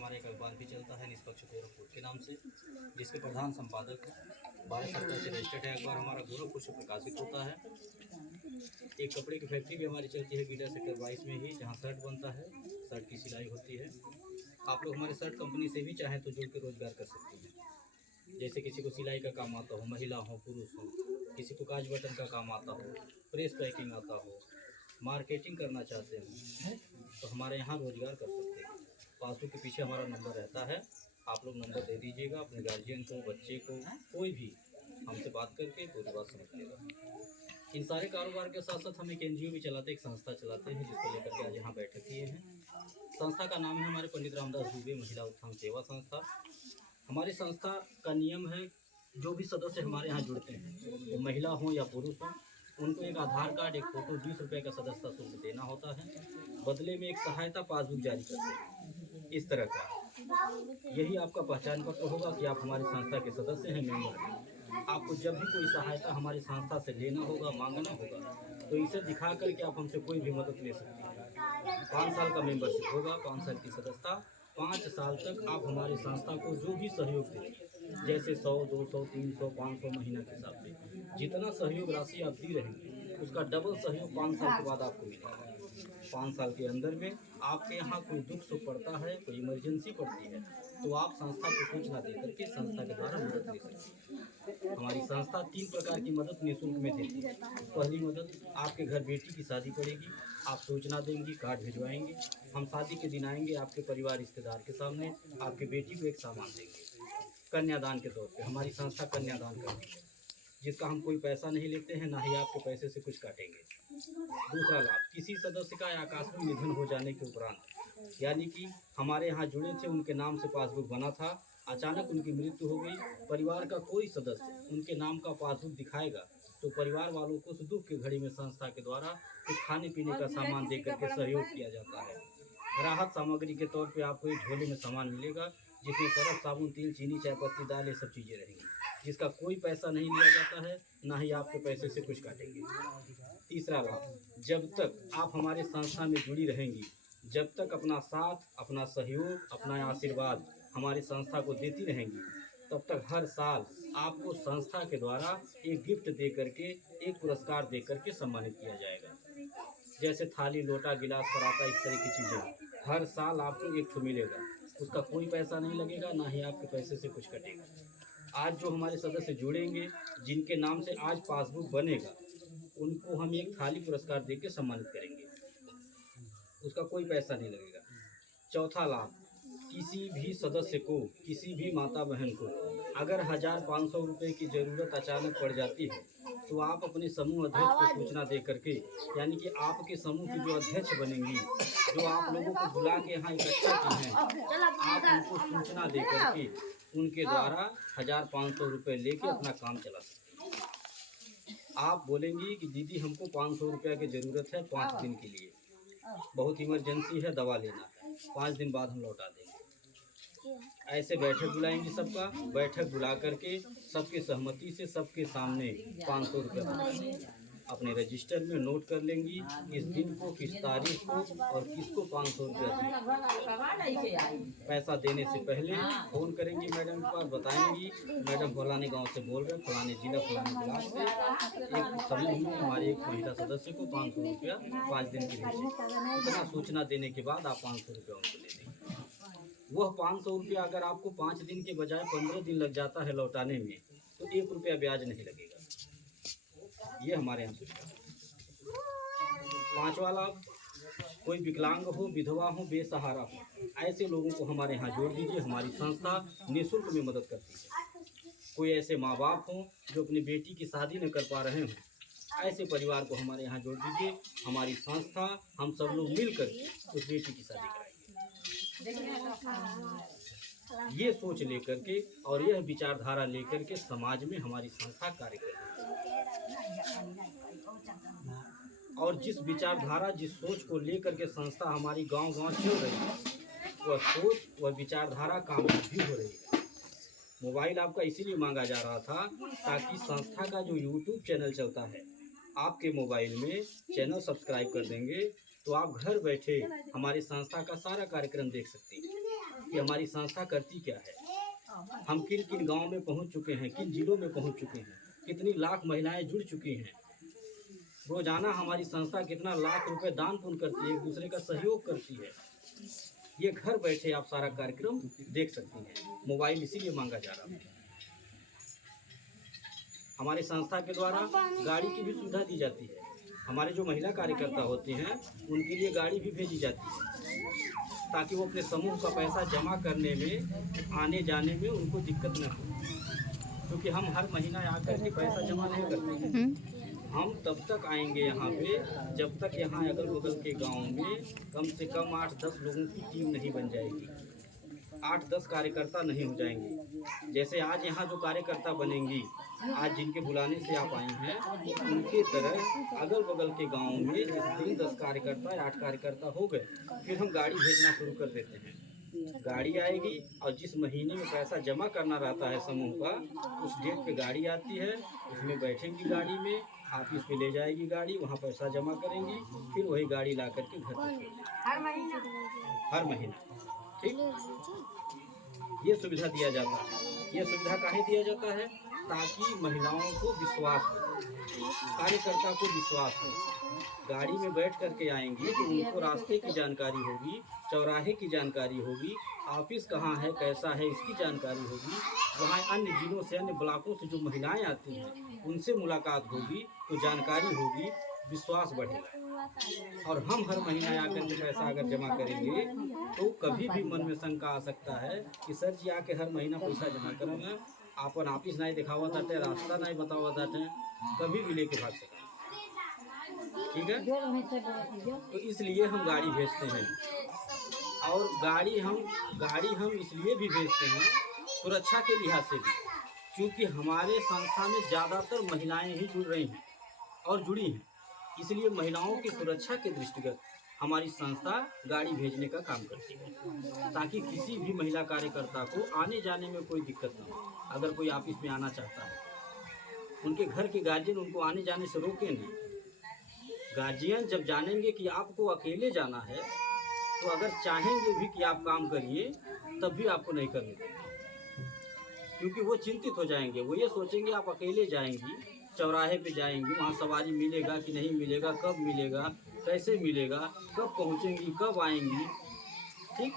हमारे एक अखबार भी चलता है निष्पक्ष गोरखपुर के नाम से, जिसके प्रधान संपादक भारत सरकार से रजिस्टर्ड है। अखबार हमारा गोरखपुर से प्रकाशित होता है। एक कपड़े की फैक्ट्री भी हमारी चलती है गीडा सेक्टर 22 में ही, जहाँ शर्ट बनता है, शर्ट की सिलाई होती है। आप लोग हमारे शर्ट कंपनी से भी चाहें तो जुड़ के रोजगार कर सकते हैं। जैसे किसी को सिलाई का काम आता हो, महिला हो पुरुष हो, किसी को काज बटन का काम आता हो, प्रेस पैकिंग आता हो, मार्केटिंग करना चाहते हो तो हमारे यहाँ रोजगार कर सकते हैं। पासबुक के पीछे हमारा नंबर रहता है, आप लोग नंबर दे दीजिएगा अपने गार्जियन को, बच्चे को, कोई भी हमसे बात करके पूरी बात समझ लेगा। इन सारे कारोबार के साथ साथ हम एक NGO भी चलाते हैं, एक संस्था चलाते हैं, जिसको लेकर के आज यहाँ बैठक किए हैं। संस्था का नाम है हमारे पंडित रामदास दुबे महिला उत्थान सेवा संस्था। हमारी संस्था का नियम है, जो भी सदस्य हमारे यहाँ जुड़ते हैं, वो महिला हो या पुरुष हो, उनको एक आधार कार्ड, एक फ़ोटो, 20 रुपये का सदस्यता शुल्क देना होता है। बदले में एक सहायता पासबुक जारी करते हैं इस तरह का। यही आपका पहचान पत्र होगा कि आप हमारी संस्था के सदस्य हैं, मेंबर हैं। आपको जब भी कोई सहायता हमारी संस्था से लेना होगा, मांगना होगा, तो इसे दिखा करके आप हमसे कोई भी मदद ले सकते हैं। 5 साल का मेंबरशिप होगा, 5 साल की सदस्यता। 5 साल तक आप हमारी संस्था को जो भी सहयोग दें, जैसे 100, 200, 300, 500 महीना के हिसाब से जितना सहयोग राशि आप दी रहेंगे, उसका डबल सहयोग 5 साल के बाद आपको मिलेगा। 5 साल के अंदर में आपके यहाँ कोई दुख सुख पड़ता है, कोई इमरजेंसी पड़ती है, तो आप संस्था को सूचना दे करके संस्था के द्वारा मदद ले सकते हैं। हमारी संस्था 3 प्रकार की मदद निःशुल्क में देती है। पहली मदद, आपके घर बेटी की शादी पड़ेगी, आप सूचना देंगी, कार्ड भिजवाएंगे, हम शादी के दिन आएंगे आपके परिवार रिश्तेदार के सामने, आपके बेटी को एक सामान देंगे कन्यादान के तौर पे। हमारी संस्था कन्यादान करती है, जिसका हम कोई पैसा नहीं लेते हैं, ना ही आपके पैसे से कुछ काटेंगे। दूसरा लाभ, किसी सदस्य का आकस्मिक निधन हो जाने के उपरांत, यानी कि हमारे यहाँ जुड़े थे, उनके नाम से पासबुक बना था, अचानक उनकी मृत्यु हो गई, परिवार का कोई सदस्य उनके नाम का पासबुक दिखाएगा तो परिवार वालों को उस दुख की घड़ी में संस्था के द्वारा कुछ खाने पीने का सामान दे करके सहयोग किया जाता है। राहत सामग्री के तौर पे आपको एक झोले में सामान मिलेगा, जिसमें सरफ, साबुन, तेल, चीनी, चाय पत्ती, दाल, ये सब चीज़ें रहेंगी, जिसका कोई पैसा नहीं लिया जाता है, ना ही आपके पैसे से कुछ काटेंगे। तीसरा लाभ, जब तक आप हमारे संस्था में जुड़ी रहेंगी, जब तक अपना साथ, अपना सहयोग, अपना आशीर्वाद हमारी संस्था को देती रहेंगी, तब तक हर साल आपको संस्था के द्वारा एक गिफ्ट दे करके, एक पुरस्कार दे करके सम्मानित किया जाएगा। जैसे थाली, लोटा, गिलास, पराता, इस तरह की चीज़ें हर साल आपको एक तो मिलेगा, उसका कोई पैसा नहीं लगेगा, ना ही आपके पैसे से कुछ कटेगा। आज जो हमारे सदस्य जुड़ेंगे, जिनके नाम से आज पासबुक बनेगा, उनको हम एक थाली पुरस्कार देकर सम्मानित करेंगे, उसका कोई पैसा नहीं लगेगा। चौथा लाभ, किसी भी सदस्य को, किसी भी माता बहन को अगर 1500 रुपये की ज़रूरत अचानक पड़ जाती है, तो आप अपने समूह अध्यक्ष को सूचना दे करके, यानी कि आपके समूह की जो अध्यक्ष बनेंगी, जो आप लोगों को बुला के यहाँ इकट्ठा की हैं, आप उनको सूचना दे करके उनके द्वारा 1500 रुपये लेके अपना काम चला सकते हैं। आप बोलेंगी कि दीदी हमको 500 रुपये की ज़रूरत है 5 दिन के लिए, बहुत इमरजेंसी है, दवा लेना है, 5 दिन बाद हम लौटा देंगे। ऐसे बैठक बुलाएंगे, सबका बैठक बुला करके सबके सहमति से सबके सामने 500 रुपये अपने रजिस्टर में नोट कर लेंगी, किस दिन को, किस तारीख को और किसको 500 रुपये पैसा देने से पहले फ़ोन करेंगी मैडम के पास, बताएंगी मैडम फलाने गांव से बोल रहे, फलाने जिला, फलाने ब्लॉक से, एक समूह में हमारे एक महिला सदस्य को 500 रुपया 5 दिन के लिए, इतना सूचना देने के बाद आप 500 रुपया उनको दे देंगे। वह 500 रुपया अगर आपको 5 दिन के बजाय 15 दिन लग जाता है लौटाने में, तो 1 रुपया ब्याज नहीं लगेगा। ये हमारे यहाँ सुविधा है। 5वां लाभ, कोई विकलांग हो, विधवा हो, बेसहारा हो, ऐसे लोगों को हमारे यहाँ जोड़ दीजिए। हमारी संस्था निःशुल्क में मदद करती है। कोई ऐसे माँ बाप हों जो अपनी बेटी की शादी न कर पा रहे हों, ऐसे परिवार को हमारे यहाँ जोड़ दीजिए। हमारी संस्था, हम सब लोग मिलकर उस बेटी की शादी कराएंगे। ये सोच लेकर के और यह विचारधारा लेकर के समाज में हमारी संस्था कार्य करती है। और जिस विचारधारा, जिस सोच को लेकर के संस्था हमारी गांव-गांव चल रही है, वह सोच, वह विचारधारा कामयाब भी हो रही है। मोबाइल आपका इसीलिए मांगा जा रहा था ताकि संस्था का जो YouTube चैनल चलता है, आपके मोबाइल में चैनल सब्सक्राइब कर देंगे तो आप घर बैठे हमारी संस्था का सारा कार्यक्रम देख सकते हैं। कि हमारी संस्था करती क्या है, हम किन किन गाँव में पहुँच चुके हैं, किन जिलों में पहुँच चुके हैं, कितनी लाख महिलाएं जुड़ चुकी हैं, रोजाना हमारी संस्था कितना लाख रुपए दान पुण्य करती है, एक दूसरे का सहयोग करती है। ये घर बैठे आप सारा कार्यक्रम देख सकती हैं। मोबाइल इसीलिए मांगा जा रहा है। हमारी संस्था के द्वारा गाड़ी की भी सुविधा दी जाती है। हमारे जो महिला कार्यकर्ता होते हैं उनके लिए गाड़ी भी भेजी जाती है, ताकि वो अपने समूह का पैसा जमा करने में, आने जाने में उनको दिक्कत न हो। क्योंकि हम हर महीना आकर के पैसा जमा नहीं करते। हम तब तक आएंगे यहाँ पे जब तक यहाँ अगल बगल के गांव में कम से कम 8-10 लोगों की टीम नहीं बन जाएगी, 8-10 कार्यकर्ता नहीं हो जाएंगे। जैसे आज यहाँ जो कार्यकर्ता बनेंगी, आज जिनके बुलाने से आप आई हैं, उनके तरह अगल बगल के गांव में जिस दिन 10 कार्यकर्ता या 8 कार्यकर्ता हो गए, फिर हम गाड़ी भेजना शुरू कर देते हैं। गाड़ी आएगी और जिस महीने में पैसा जमा करना रहता है समूह का, उस डेट पे गाड़ी आती है, उसमें बैठेंगी गाड़ी में, ऑफिस पे ले जाएगी गाड़ी, वहाँ पैसा जमा करेंगी, फिर वही गाड़ी ला करके घर पे हर महीना ठीक ये सुविधा दिया जाता है। ये सुविधा काहे दिया जाता है? ताकि महिलाओं को विश्वास हो, कार्यकर्ता को विश्वास हो। गाड़ी में बैठ करके आएंगी तो उनको रास्ते की जानकारी होगी, चौराहे की जानकारी होगी, ऑफिस कहाँ है, कैसा है, इसकी जानकारी होगी। वहाँ अन्य जिलों से, अन्य ब्लॉकों से जो महिलाएं आती हैं उनसे मुलाकात होगी, तो जानकारी होगी, विश्वास बढ़ेगा। और हम हर महीना आकर के पैसा अगर जमा करेंगे तो कभी भी मन में शंका आ सकता है कि सर जी आके हर महीना पैसा जमा करेंगे, आपन ऑफिस नहीं दिखावा था, रास्ता नहीं बतावा था, कभी भी लेके भाग सकते। ठीक है, तो इसलिए हम गाड़ी भेजते हैं। और गाड़ी हम इसलिए भी भेजते हैं सुरक्षा के लिहाज से भी, क्योंकि हमारे संस्था में ज़्यादातर महिलाएं ही जुड़ रही हैं और जुड़ी हैं। इसलिए महिलाओं की सुरक्षा के दृष्टिगत हमारी संस्था गाड़ी भेजने का काम करती है, ताकि किसी भी महिला कार्यकर्ता को आने जाने में कोई दिक्कत न हो। अगर कोई ऑफिस में आना चाहता है, उनके घर के गार्जियन उनको आने जाने से रोके नहीं। गार्जियन जब जानेंगे कि आपको अकेले जाना है, तो अगर चाहेंगे भी कि आप काम करिए, तब भी आपको नहीं करने देंगे, क्योंकि वो चिंतित हो जाएंगे। वो ये सोचेंगे आप अकेले जाएंगी, चौराहे पे जाएंगी, वहाँ सवारी मिलेगा कि नहीं मिलेगा, कब मिलेगा, कैसे मिलेगा, कब पहुँचेंगी, कब आएंगी। ठीक,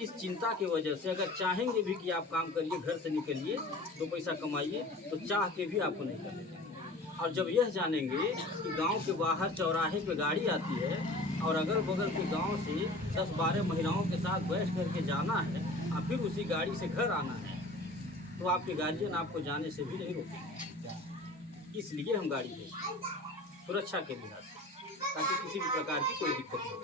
इस चिंता की वजह से अगर चाहेंगे भी कि आप काम करिए, घर से निकलिए, तो पैसा कमाइए, तो चाह के भी आपको नहीं करने देंगे। और जब यह जानेंगे कि गांव के बाहर चौराहे पे गाड़ी आती है और अगल बगल के गांव से 10-12 महिलाओं के साथ बैठ करके जाना है और फिर उसी गाड़ी से घर आना है, तो आपके गार्जियन आपको जाने से भी नहीं रोकेंगे। इसलिए हम गाड़ी भेजते हैं सुरक्षा के लिहाज से, ताकि किसी भी प्रकार की कोई दिक्कत नहीं हो।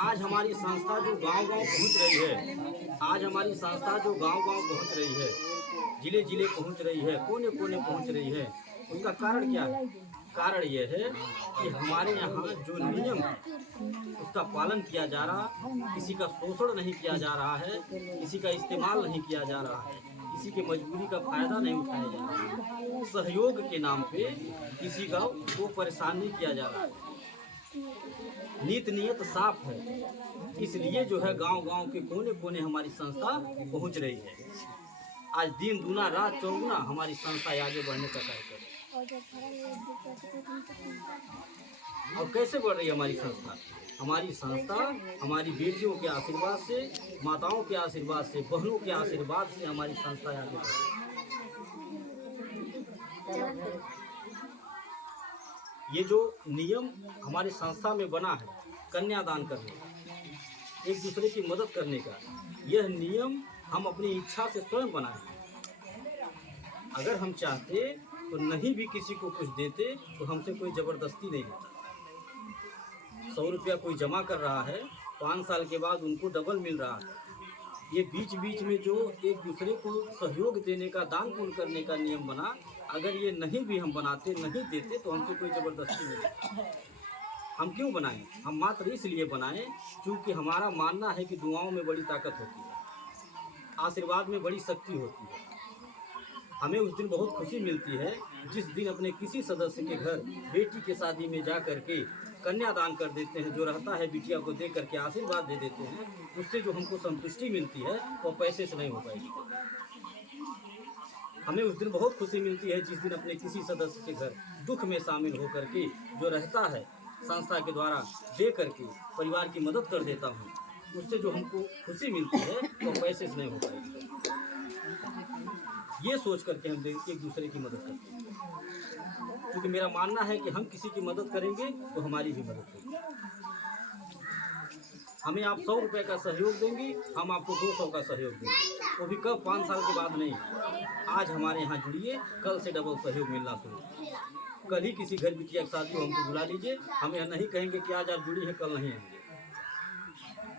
आज हमारी संस्था जो गांव-गांव पहुंच रही है, आज हमारी संस्था जो गांव-गांव पहुंच रही है, जिले-जिले पहुंच रही है, कोने-कोने पहुंच रही है, उसका कारण क्या है? कारण यह है कि हमारे यहाँ जो नियम है उसका पालन किया जा रहा, किसी का शोषण नहीं किया जा रहा है, किसी का इस्तेमाल नहीं किया जा रहा है, किसी की मजबूरी का फायदा नहीं उठाया जा रहा है, सहयोग के नाम पे किसी का को परेशान नहीं किया जा रहा है। नीत नियत साफ है, इसलिए जो है गांव-गांव के कोने-कोने हमारी संस्था पहुंच रही है। आज दिन दूना रात चौगुना हमारी संस्था आगे बढ़ने का कार्य कर रही है। और कैसे बढ़ रही है हमारी संस्था? हमारी संस्था हमारी बेटियों के आशीर्वाद से, माताओं के आशीर्वाद से, बहनों के आशीर्वाद से हमारी संस्था आगे बढ़ रही है। ये जो नियम हमारी संस्था में बना है, कन्यादान करने का, एक दूसरे की मदद करने का, यह नियम हम अपनी इच्छा से स्वयं बनाए हैं। अगर हम चाहते तो नहीं भी किसी को कुछ देते, तो हमसे कोई ज़बरदस्ती नहीं होता। 100 रुपया कोई जमा कर रहा है, 5 साल के बाद उनको डबल मिल रहा है। ये बीच बीच में जो एक दूसरे को सहयोग देने का, दान पुण्य करने का नियम बना, अगर ये नहीं भी हम बनाते, नहीं देते, तो हमसे कोई ज़बरदस्ती नहीं होती। हम क्यों बनाएं? हम मात्र इसलिए बनाएं क्योंकि हमारा मानना है कि दुआओं में बड़ी ताकत होती है, आशीर्वाद में बड़ी शक्ति होती है। हमें उस दिन बहुत खुशी मिलती है जिस दिन अपने किसी सदस्य के घर बेटी के शादी में जा कर के कन्यादान कर देते हैं, जो रहता है बिटिया को दे करके आशीर्वाद दे देते हैं, उससे जो हमको संतुष्टि मिलती है वो पैसे से नहीं हो पाएगी। हमें उस दिन बहुत खुशी मिलती है जिस दिन अपने किसी सदस्य के घर दुख में शामिल होकर के जो रहता है संस्था के द्वारा दे करके परिवार की मदद कर देता हूँ, उससे जो हमको खुशी मिलती है वो पैसे से नहीं हो पाएगी। ये सोच करके हम एक दूसरे की मदद करते हैं, क्योंकि मेरा मानना है कि हम किसी की मदद करेंगे तो हमारी भी मदद होगी। हमें आप 100 रुपये का सहयोग देंगे, हम आपको 200 का सहयोग देंगे, वो भी कब 5 साल के बाद नहीं। आज हमारे यहाँ जुड़िए, कल से डबल सहयोग मिलना शुरू। कल ही किसी घर बिटिया की शादी को हमको बुला लीजिए, हम यह नहीं कहेंगे कि आज आप जुड़ी है कल नहीं आएंगे,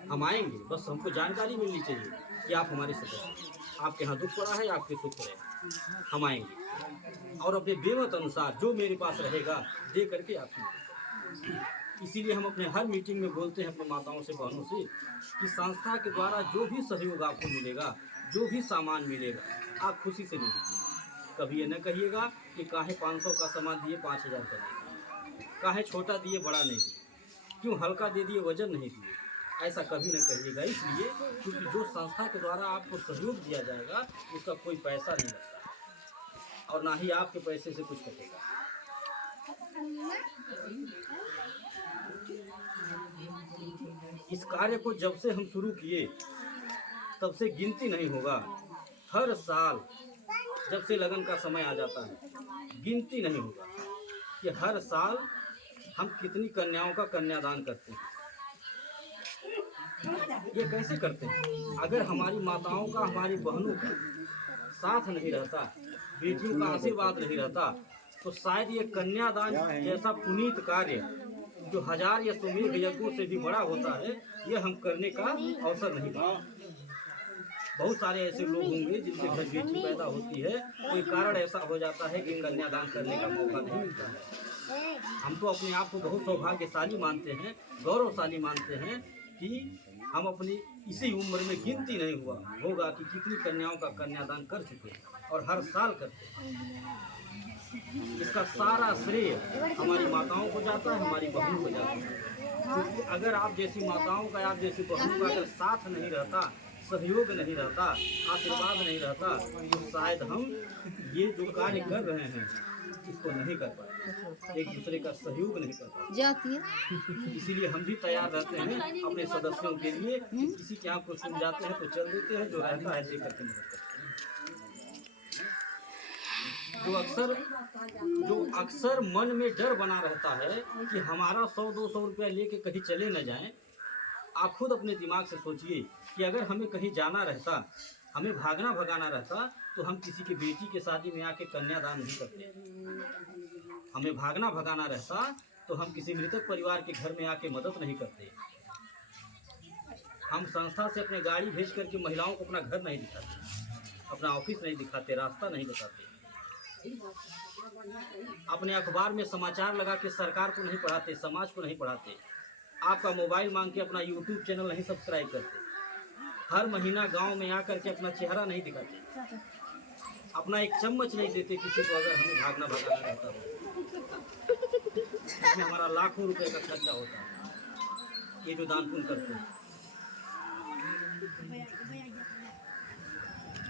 हम आएंगे। बस हमको जानकारी मिलनी चाहिए कि आप हमारे सदस्य, आपके यहाँ दुख पड़ा है, आपके सुख पड़े, हम आएंगे और अपने बेमत अनुसार जो मेरे पास रहेगा दे करके आपकी। इसीलिए हम अपने हर मीटिंग में बोलते हैं अपने माताओं से, बहनों से, कि संस्था के द्वारा जो भी सहयोग आपको मिलेगा, जो भी सामान मिलेगा, आप खुशी से लीजिए। कभी ये न कहिएगा कि काहे 500 का सामान दिए 5000 का दिए, काहे छोटा दिए बड़ा नहीं दिए, क्यों हल्का दे दिए वजन नहीं दिए, ऐसा कभी न कहिएगा। इसलिए क्योंकि जो संस्था के द्वारा आपको सहयोग दिया जाएगा उसका कोई पैसा नहीं लगता और ना ही आपके पैसे से कुछ कटेगा। इस कार्य को जब से हम शुरू किए तब से गिनती नहीं होगा, हर साल जब से लगन का समय आ जाता है गिनती नहीं होगा कि हर साल हम कितनी कन्याओं का कन्यादान करते हैं। ये कैसे करते हैं? अगर हमारी माताओं का, हमारी बहनों का साथ नहीं रहता, बेटियों का आशीर्वाद नहीं रहता, तो शायद ये कन्यादान जैसा पुनीत कार्य जो 1000 या सुमेध यज्ञों से भी बड़ा होता है, ये हम करने का अवसर नहीं पाते। बहुत सारे ऐसे लोग होंगे जिनके घर बेटी पैदा होती है, कोई कारण ऐसा हो जाता है कि कन्यादान करने का मौका नहीं मिलता है। हम तो अपने आप को बहुत सौभाग्यशाली मानते हैं, गौरवशाली मानते हैं कि हम अपनी इसी उम्र में गिनती नहीं होगा कि कितनी कन्याओं का कन्यादान कर चुके हैं और हर साल करते हैं। इसका सारा श्रेय हमारी माताओं को जाता है, हमारी बहनों को जाता है। क्योंकि अगर आप जैसी माताओं का, आप जैसी बहनों का अगर साथ नहीं रहता, सहयोग नहीं रहता, आशीर्वाद नहीं रहता, तो शायद हम ये जो कार्य कर रहे हैं इसको नहीं कर पाते, एक दूसरे का सहयोग नहीं कर पाते जाती है। इसीलिए हम भी तैयार रहते हैं अपने सदस्यों के लिए, किसी के यहाँ कुछ सुन जाते हैं तो चल देते हैं, जो रहता है दे करके मदद करते हैं। जो अक्सर मन में डर बना रहता है कि हमारा 100-200 रुपया लेके कहीं चले न जाएं। आप खुद अपने दिमाग से सोचिए कि अगर हमें कहीं जाना रहता, हमें भागना भगाना रहता, तो हम किसी की बेटी के शादी में आके कन्यादान नहीं करते। हमें भागना भगाना रहता तो हम किसी मृतक परिवार के घर में आके मदद नहीं करते। हम संस्था से अपने गाड़ी भेज करके महिलाओं को अपना घर नहीं दिखाते, अपना ऑफिस नहीं दिखाते, रास्ता नहीं बताते, अपने अखबार में समाचार लगा के सरकार को नहीं पढ़ाते, समाज को नहीं पढ़ाते, आपका मोबाइल मांग के अपना यूट्यूब चैनल नहीं सब्सक्राइब करते, हर महीना गांव में आकर के अपना चेहरा नहीं दिखाते, अपना एक चम्मच नहीं देते किसी को अगर हमें भागना भगाना रहता हो। इसमें हमारा लाखों रुपए का खर्चा होता है ये जो दान पुण्य करते हैं।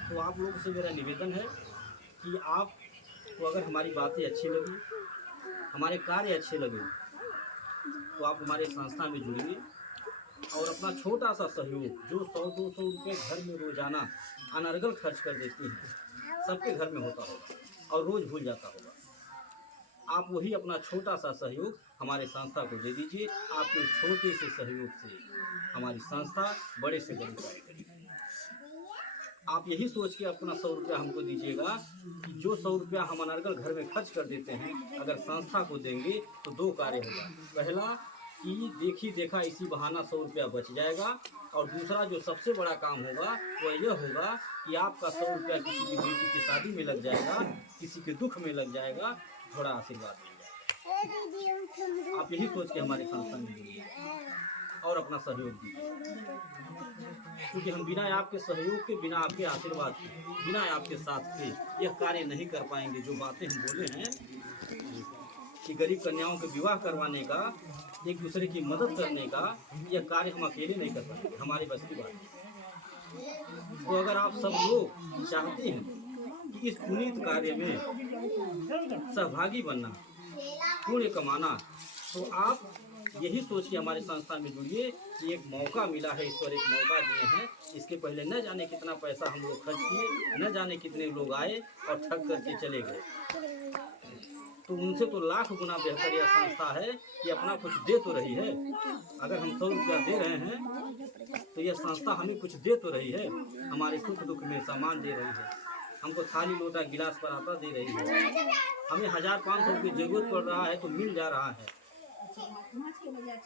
तो आप लोगों से मेरा निवेदन है कि आप तो अगर हमारी बातें अच्छी लगी, हमारे कार्य अच्छे लगे, तो आप हमारे संस्था में जुड़िए और अपना छोटा सा सहयोग जो 100-200 रुपये घर में रोजाना अनर्गल खर्च कर देती हैं, सबके घर में होता होगा और रोज़ भूल जाता होगा। आप वही अपना छोटा सा सहयोग हमारे संस्था को दे दीजिए। आपके छोटे से सहयोग से हमारी संस्था बड़े से बड़ी पाएगी। आप यही सोच के अपना 100 रुपया हमको दीजिएगा कि जो 100 रुपया हम अनर्गल घर में खर्च कर देते हैं, अगर संस्था को देंगे तो 2 कार्य होगा। पहला कि देखी देखा इसी बहाना 100 रुपया बच जाएगा, और दूसरा जो सबसे बड़ा काम होगा वो यह होगा कि आपका 100 रुपया किसी की बेटी की शादी में लग जाएगा, किसी के दुख में लग जाएगा, थोड़ा आशीर्वाद मिल जाएगा। आप यही सोच के हमारे संस्था में जुड़िए और अपना सहयोग दीजिए, क्योंकि हम बिना आपके सहयोग के, बिना आपके आशीर्वाद के, बिना आपके साथ के यह कार्य नहीं कर पाएंगे। जो बातें हम बोले हैं कि गरीब कन्याओं के विवाह करवाने का, एक दूसरे की मदद करने का यह कार्य हम अकेले नहीं कर पाते, हमारे बस की बात है। तो अगर आप सब लोग चाहते हैं कि इस पुनीत कार्य में सहभागी बनना, पुण्य कमाना, तो आप यही सोच के हमारे संस्था में जुड़िए कि एक मौका मिला है, ईश्वर एक मौका दिए हैं। इसके पहले न जाने कितना पैसा हम लोग खर्च किए, न जाने कितने लोग आए और ठग करके चले गए। तो उनसे तो लाख गुना बेहतर यह संस्था है कि अपना कुछ दे तो रही है। अगर हम 100 रुपया दे रहे हैं तो यह संस्था हमें कुछ दे तो रही है, हमारे सुख दुख में सामान दे रही है, हमको थाली लोटा गिलास पराता दे रही है। हमें 1000-500 की जरूरत पड़ रहा है तो मिल जा रहा है।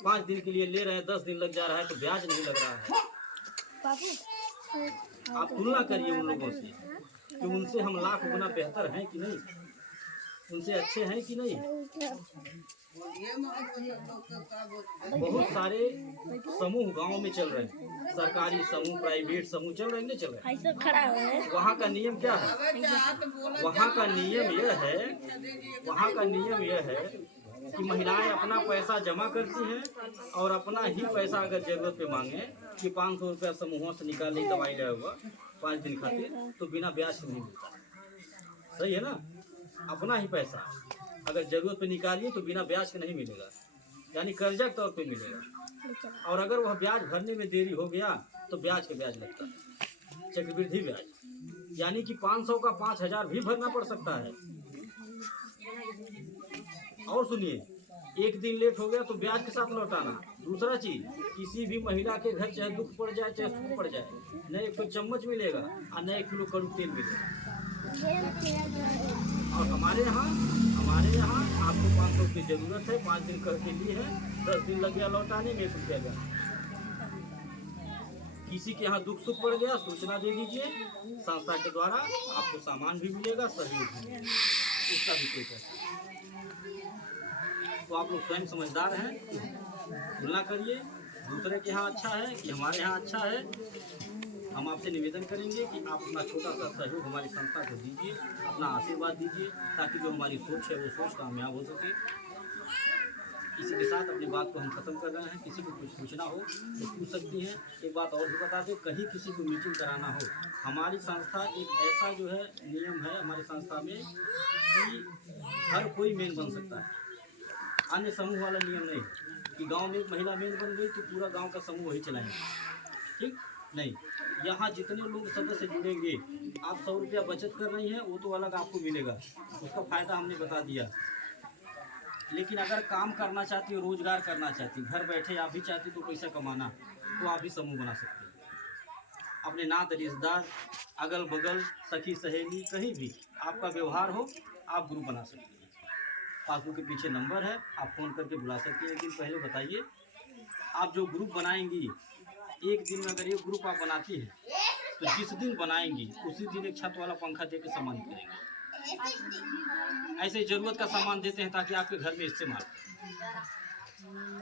5 दिन के लिए ले रहे हैं, 10 दिन लग जा रहा है तो ब्याज नहीं लग रहा है। आप तुलना करिए उन लोगों से कि उनसे हम लाख गुना बेहतर हैं कि नहीं, उनसे अच्छे हैं कि नहीं। बहुत सारे समूह गांव में चल रहे हैं, सरकारी समूह, प्राइवेट समूह चल रहे हैं, नहीं चल रहे हैं। वहाँ का नियम क्या है? वहाँ का नियम यह है कि महिलाएं अपना पैसा जमा करती हैं और अपना ही पैसा अगर जरूरत पे मांगे कि 500 रुपया समूहों से निकाल ली, दवाई लिया हुआ 5 दिन खातिर, तो बिना ब्याज के नहीं मिलता। सही है ना? अपना ही पैसा अगर जरूरत पे निकालिए तो बिना ब्याज के नहीं मिलेगा, यानी कर्जा के तौर पे मिलेगा। और अगर वह ब्याज भरने में देरी हो गया तो ब्याज के ब्याज लगता है, चक्रवृद्धि ब्याज, यानी कि 500 का 5000 भी भरना पड़ सकता है। और सुनिए, एक दिन लेट हो गया तो ब्याज के साथ लौटाना। दूसरा चीज, किसी भी महिला के घर चाहे दुख पड़ जाए चाहे सुख पड़ जाए, न एक चम्मच मिलेगा और न 1 किलो कड़ू तेल मिलेगा। और हमारे यहाँ आपको 500 की जरूरत है, 5 दिन करके लिए है, 10 दिन लग गया लौटाने में, 1 रुपया गया। किसी के यहाँ दुख सुख पड़ गया, सूचना दे दीजिए, संस्था के द्वारा आपको सामान भी मिलेगा, सहयोग भी मिलेगा, उसका भी कोई पैसा। तो आप लोग स्वयं समझदार हैं, तुलना करिए, दूसरे के यहाँ अच्छा है कि हमारे यहाँ अच्छा है। हम आपसे निवेदन करेंगे कि आप अपना छोटा सा सहयोग हमारी संस्था को दीजिए, अपना आशीर्वाद दीजिए, ताकि जो हमारी सोच है वो सोच कामयाब हो सके। इसी के साथ अपनी बात को हम खत्म कर रहे हैं। किसी को कुछ पूछना हो तो पूछ सकती हैं। एक बात और भी बता दें, कहीं किसी को मीटिंग कराना हो, हमारी संस्था एक ऐसा जो है नियम है हमारी संस्था में कि हर कोई मेन बन सकता है, अन्य समूह वाला नियम नहीं कि गांव में एक महिला मेन बन गई तो पूरा गांव का समूह वही चलाएंगे, ठीक नहीं। यहाँ जितने लोग सदस्य जुड़ेंगे, आप 100 रुपया बचत कर रही हैं वो तो अलग आपको मिलेगा, उसका फ़ायदा हमने बता दिया। लेकिन अगर काम करना चाहती हो, रोजगार करना चाहती, घर बैठे आप भी चाहती तो पैसा कमाना, तो आप भी समूह बना सकते हैं। अपने नात रिश्तेदार, अगल बगल, सखी सहेली, कहीं भी आपका व्यवहार हो, आप ग्रुप बना सकते हैं। पासबुक के पीछे नंबर है, आप फ़ोन करके बुला सकते हैं। लेकिन पहले बताइए, आप जो ग्रुप बनाएंगी, एक दिन में अगर एक ग्रुप आप बनाती है तो जिस दिन बनाएंगी उसी दिन एक छत वाला पंखा दे के सम्मानित करेंगे। ऐसे ज़रूरत का सामान देते हैं ताकि आपके घर में इस्तेमाल,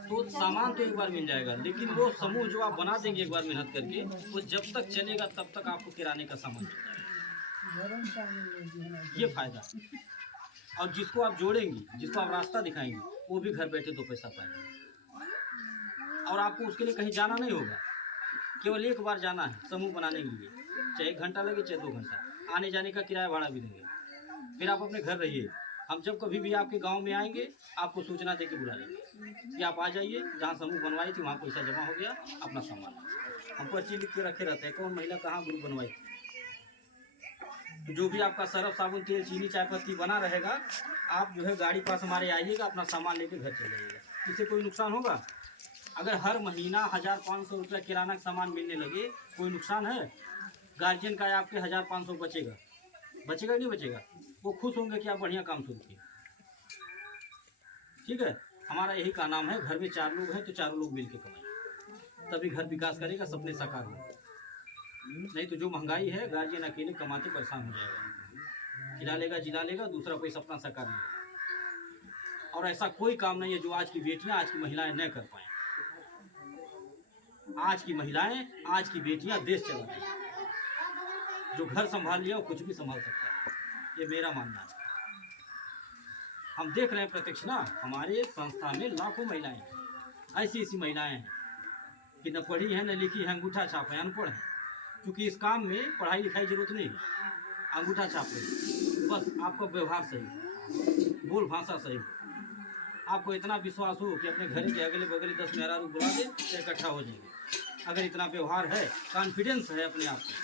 तो सामान तो एक बार मिल जाएगा, लेकिन वो समूह जो आप बना देंगे एक बार मेहनत करके, वो जब तक चलेगा तब तक आपको किराने का सामान मिल जाएगा। ये फायदा। और जिसको आप जोड़ेंगी, जिसको आप रास्ता दिखाएंगे, वो भी घर बैठे 2 पैसा पाएंगे। और आपको उसके लिए कहीं जाना नहीं होगा, केवल एक बार जाना है समूह बनाने के लिए, चाहे 1 घंटा लगे चाहे 2 घंटा, आने जाने का किराया भाड़ा भी देंगे। फिर आप अपने घर रहिए, हम जब कभी भी आपके गांव में आएंगे आपको सूचना दे के बुला लेंगे कि आप आ जाइए, जहां समूह बनवाई थी वहां पैसा जमा हो गया, अपना सामान। हम पर्ची लिख के रखे रहते हैं, कौन महिला कहाँ ग्रुप बनवाई। तो जो भी आपका सरफ साबुन तेल चीनी चाय पत्ती बना रहेगा, आप जो है गाड़ी पास हमारे आइएगा, अपना सामान लेके घर चले जाइएगा। इससे कोई नुकसान होगा? अगर हर महीना 1500 रुपया किराना का सामान मिलने लगे, कोई नुकसान है? गार्जियन का आपके 1500 बचेगा, बचेगा नहीं बचेगा? वो खुश होंगे कि आप बढ़िया काम शुरू किए। ठीक है, हमारा यही का नाम है। घर में 4 लोग हैं तो चारों लोग मिलकर कमाएं, तभी घर विकास करेगा, सपने साकार होंगे। नहीं तो जो महंगाई है, गार्जियन अकेले कमाते परेशान हो जाएगा, खिला लेगा जिला लेगा, दूसरा कोई सपना साकार नहीं। और ऐसा कोई काम नहीं है जो आज की बेटियां, आज की महिलाएं न कर पाएँ। आज की महिलाएं, आज की बेटियां देश चला रही हैं। जो घर संभाल लिया वो कुछ भी संभाल सकता है, ये मेरा मानना है। हम देख रहे हैं प्रत्यक्ष ना, हमारे संस्था में लाखों महिलाएं हैं, ऐसी ऐसी महिलाएं हैं कि न पढ़ी हैं न लिखी हैं, अंगूठा छाप है, अनपढ़ हैं। क्योंकि इस काम में पढ़ाई लिखाई जरूरत नहीं है, अंगूठा छाप है, बस आपका व्यवहार सही, बोल भाषा सही, आपको इतना विश्वास हो कि अपने घर के अगले बगले 10 मेहरारू बुला दे तो इकट्ठा हो जाएंगे। अगर इतना व्यवहार है, कॉन्फिडेंस है अपने आप में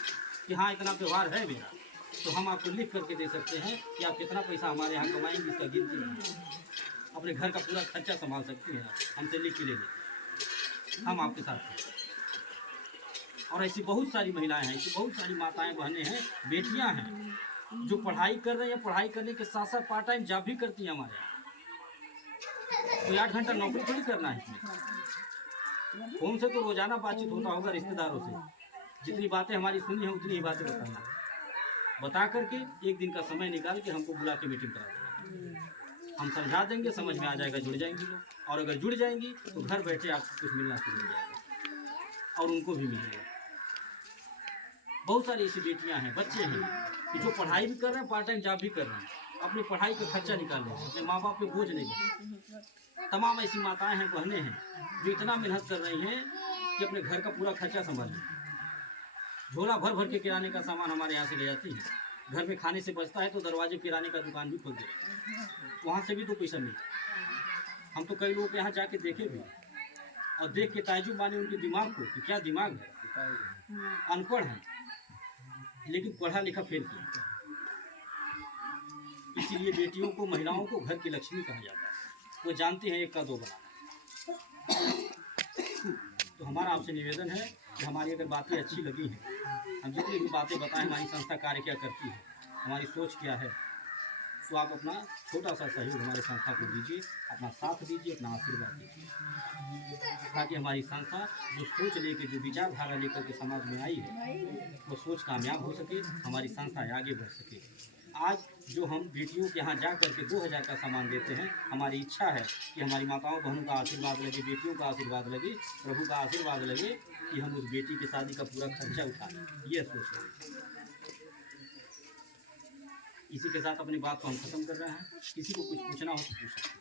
कि हाँ इतना व्यवहार है मेरा, तो हम आपको लिख करके दे सकते हैं कि आप कितना पैसा हमारे यहाँ कमाएंगे, इसका गिनती नहीं। अपने घर का पूरा खर्चा संभाल सकती हैं, हमसे लिख के ले लें, हम आपके साथ हैं। और ऐसी बहुत सारी महिलाएं हैं, ऐसी बहुत सारी माताएं बहनें हैं, बेटियां हैं जो पढ़ाई कर रही हैं, पढ़ाई करने के साथ साथ पार्ट टाइम जॉब भी करती हैं हमारे यहाँ। कोई 8 घंटा नौकरी थोड़ी करना है इसमें। फोन से तो रोजाना बातचीत होता होगा रिश्तेदारों से, जितनी बातें हमारी सुनी हैं उतनी ही बातें बताना, बता करके एक दिन का समय निकाल के हमको बुला के मीटिंग करा देना, हम समझा देंगे, समझ में आ जाएगा, जुड़ जाएंगी लोग। और अगर जुड़ जाएंगी तो घर बैठे आपको कुछ मिलना शुरू हो जाएगा और उनको भी मिलेगा। बहुत सारी ऐसी बेटियां हैं, बच्चे हैं कि जो पढ़ाई भी कर रहे हैं, पार्ट टाइम जॉब भी कर रहे हैं, अपनी पढ़ाई का खर्चा निकाल रहे हैं, अपने माँ बाप पे बोझ नहीं बने। तमाम ऐसी माताएं हैं, बहनें हैं जो इतना मेहनत कर रही हैं कि अपने घर का पूरा खर्चा संभालें। झोला भर भर के किराने का सामान हमारे यहाँ से ले जाती है, घर में खाने से बचता है तो दरवाजे किराने का दुकान भी खोल दे, वहाँ से भी तो पैसा मिलता। हम तो कई लोगों के यहाँ जाके देखे भी और देख के ताज्जुब माने उनके दिमाग को कि क्या दिमाग है, अनपढ़ है लेकिन पढ़ा लिखा फेल किया। इसीलिए बेटियों को, महिलाओं को घर की लक्ष्मी कहा जाता है, वो जानते हैं एक का दो बनाना। तो हमारा आपसे निवेदन है कि हमारी अगर बातें अच्छी लगी हैं, हम जितनी भी बातें बताएं हमारी संस्था कार्य क्या करती है, हमारी सोच क्या है, तो आप अपना छोटा सा सहयोग हमारे संस्था को दीजिए, अपना साथ दीजिए, अपना आशीर्वाद दीजिए, ताकि हमारी संस्था जो सोच लेके, जो विचारधारा लेकर के समाज में आई है, वो सोच कामयाब हो सके, हमारी संस्था आगे बढ़ सके। आज जो हम बेटियों के यहाँ जा करके 2000 का सामान देते हैं, हमारी इच्छा है कि हमारी माताओं बहनों का आशीर्वाद लगे, बेटियों का आशीर्वाद लगे, प्रभु का आशीर्वाद लगे कि हम उस बेटी की शादी का पूरा खर्चा उठाएं। ये सोच है। इसी के साथ अपनी बात को हम खत्म कर रहे हैं। किसी को कुछ पूछना हो तो पूछ सकते हैं।